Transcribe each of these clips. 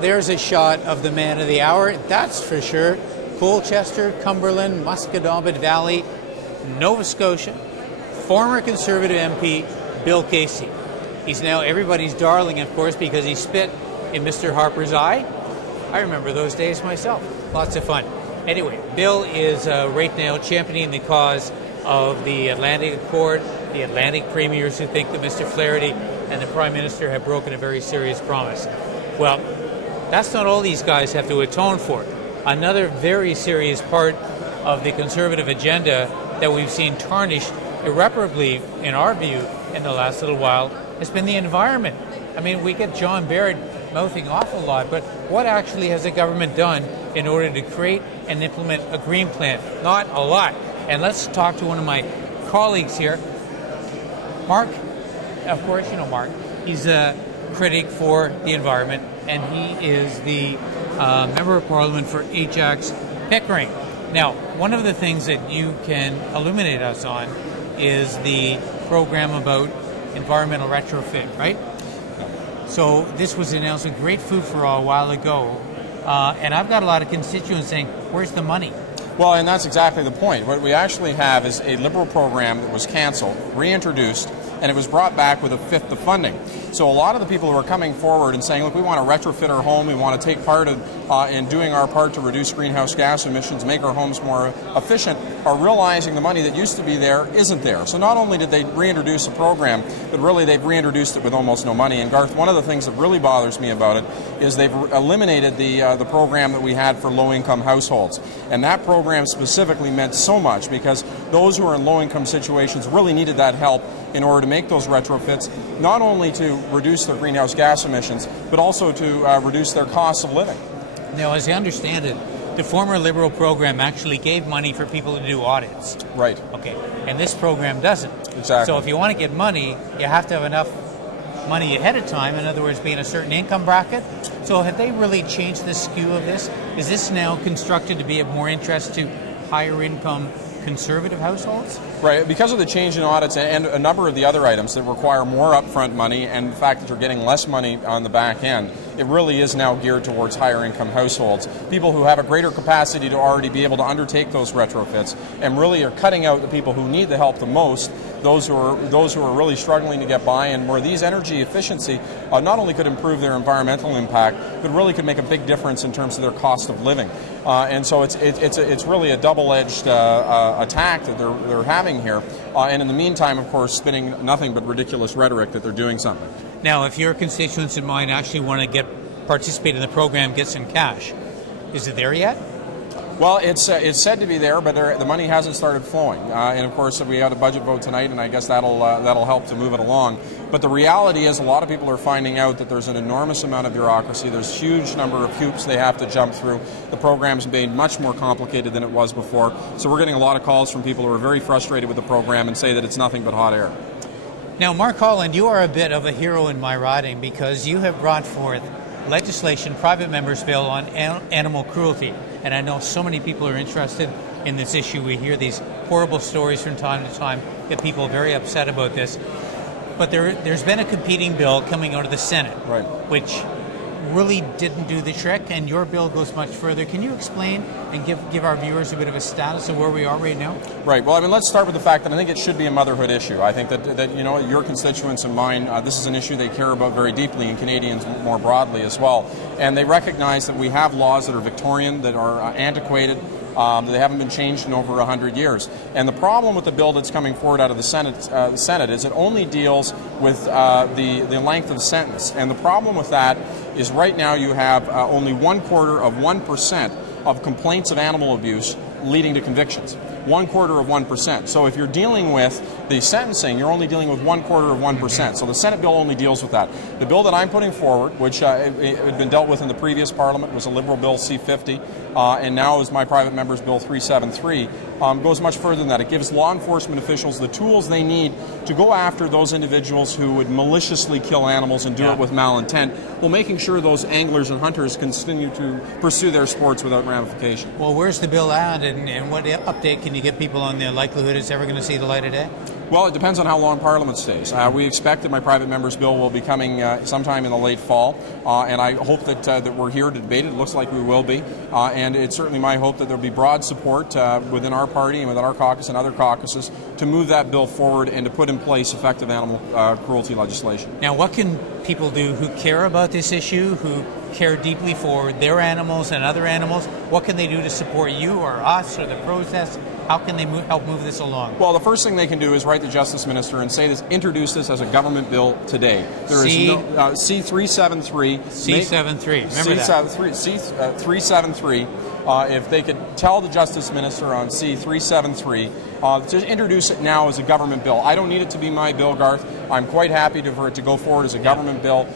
there's a shot of the man of the hour, that's for sure. Colchester, Cumberland, Musquodoboit Valley, Nova Scotia, former Conservative MP Bill Casey. He's now everybody's darling, of course, because he spit in Mr. Harper's eye. I remember those days myself. Lots of fun. Anyway, Bill is right now championing the cause of the Atlantic Accord, the Atlantic premiers who think that Mr. Flaherty and the Prime Minister have broken a very serious promise. Well, that's not all these guys have to atone for. Another very serious part of the Conservative agenda that we've seen tarnished irreparably, in our view, in the last little while, has been the environment. I mean, we get John Baird mouthing off a lot, but what actually has the government done in order to create and implement a green plan? Not a lot. And let's talk to one of my colleagues here, Mark. Of course, you know Mark. He's a critic for the environment, and he is the Member of Parliament for Ajax Pickering. Now, one of the things that you can illuminate us on is the program about environmental retrofit, right? So this was announced in Great Food for All a while ago, and I've got a lot of constituents saying, where's the money? Well, and that's exactly the point. What we actually have is a Liberal program that was cancelled, reintroduced, and it was brought back with a fifth of funding. So a lot of the people who are coming forward and saying, look, we want to retrofit our home, we want to take part in doing our part to reduce greenhouse gas emissions, make our homes more efficient, are realizing the money that used to be there isn't there. So not only did they reintroduce a program, but really they've reintroduced it with almost no money. And Garth, one of the things that really bothers me about it is they've eliminated the program that we had for low-income households. And that program specifically meant so much because those who are in low-income situations really needed that help in order to make those retrofits, not only to reduce their greenhouse gas emissions, but also to reduce their costs of living. Now, as I understand it, the former Liberal program actually gave money for people to do audits. Right. Okay. And this program doesn't. Exactly. So if you want to get money, you have to have enough money ahead of time, in other words, be in a certain income bracket. So have they really changed the skew of this? Is this now constructed to be of more interest to higher income Conservative households? Right, because of the change in audits and a number of the other items that require more upfront money and the fact that you're getting less money on the back end, it really is now geared towards higher income households, people who have a greater capacity to already be able to undertake those retrofits, and really are cutting out the people who need the help the most, those who are really struggling to get by, and where these energy efficiency not only could improve their environmental impact, but really could make a big difference in terms of their cost of living. And so it's really a double-edged attack that they're having here. And in the meantime, of course, spinning nothing but ridiculous rhetoric that they're doing something. Now, if your constituents in mind actually want to participate in the program, get some cash, is it there yet? Well, it's said to be there, but the money hasn't started flowing. And of course, we had a budget vote tonight, and I guess that'll help to move it along. But the reality is, a lot of people are finding out that there's an enormous amount of bureaucracy. There's a huge number of hoops they have to jump through. The program's made much more complicated than it was before. So we're getting a lot of calls from people who are very frustrated with the program and say that it's nothing but hot air. Now, Mark Holland, you are a bit of a hero in my riding because you have brought forth legislation, private member's bill on animal cruelty. And I know so many people are interested in this issue. We hear these horrible stories from time to time, get people very upset about this. But there's been a competing bill coming out of the Senate, right, which really didn't do the trick, and your bill goes much further. Can you explain and give our viewers a bit of a status of where we are right now? Right. Well, I mean, let's start with the fact that I think it should be a motherhood issue. I think that you know, your constituents and mine, this is an issue they care about very deeply, and Canadians more broadly as well. And they recognize that we have laws that are Victorian, that are antiquated, they haven't been changed in over 100 years. And the problem with the bill that's coming forward out of the Senate is it only deals with the length of sentence. And the problem with that is right now you have only 1/4% of complaints of animal abuse leading to convictions. 1/4%. So if you're dealing with the sentencing, you're only dealing with 1/4%. So the Senate bill only deals with that. The bill that I'm putting forward, which had been dealt with in the previous Parliament, was a Liberal Bill C-50, and now is my private member's Bill 373, goes much further than that. It gives law enforcement officials the tools they need to go after those individuals who would maliciously kill animals and do it with malintent, while making sure those anglers and hunters continue to pursue their sports without ramification. Well, where's the bill at, and what update can you give people on the likelihood it's ever going to see the light of day? Well, it depends on how long Parliament stays. We expect that my private member's bill will be coming sometime in the late fall, and I hope that we're here to debate it. It looks like we will be, and it's certainly my hope that there will be broad support within our party and within our caucus and other caucuses to move that bill forward and to put in place effective animal cruelty legislation. Now, what can people do who care about this issue, who care deeply for their animals and other animals? What can they do to support you or us or the process? How can they help move this along? Well, the first thing they can do is write the Justice Minister and say this, introduce this as a government bill today. There is no C373. C73. Remember that. C373. If they could tell the Justice Minister on C373 to introduce it now as a government bill. I don't need it to be my bill, Garth. I'm quite happy for it to go forward as a government bill.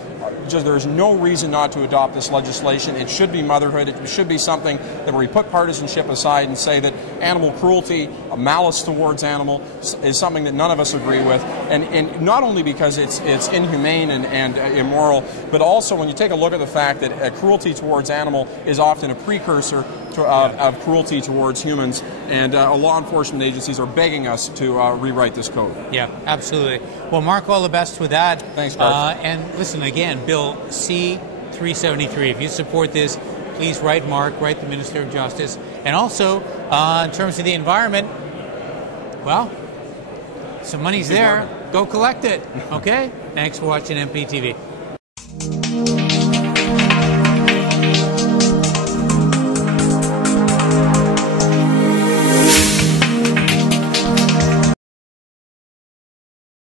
There's no reason not to adopt this legislation. It should be motherhood. It should be something that where we put partisanship aside and say that animal cruelty, malice towards animal is something that none of us agree with. And not only because it's inhumane and immoral, but also when you take a look at the fact that cruelty towards animal is often a precursor of cruelty towards humans. And law enforcement agencies are begging us to rewrite this code. Yeah, absolutely. Well, Mark, all the best with that. Thanks, Garth. And listen, again, Bill C-373. If you support this, please write Mark, write the Minister of Justice. And also, in terms of the environment, well, some money's there. Go collect it. Okay? Thanks for watching MPtv.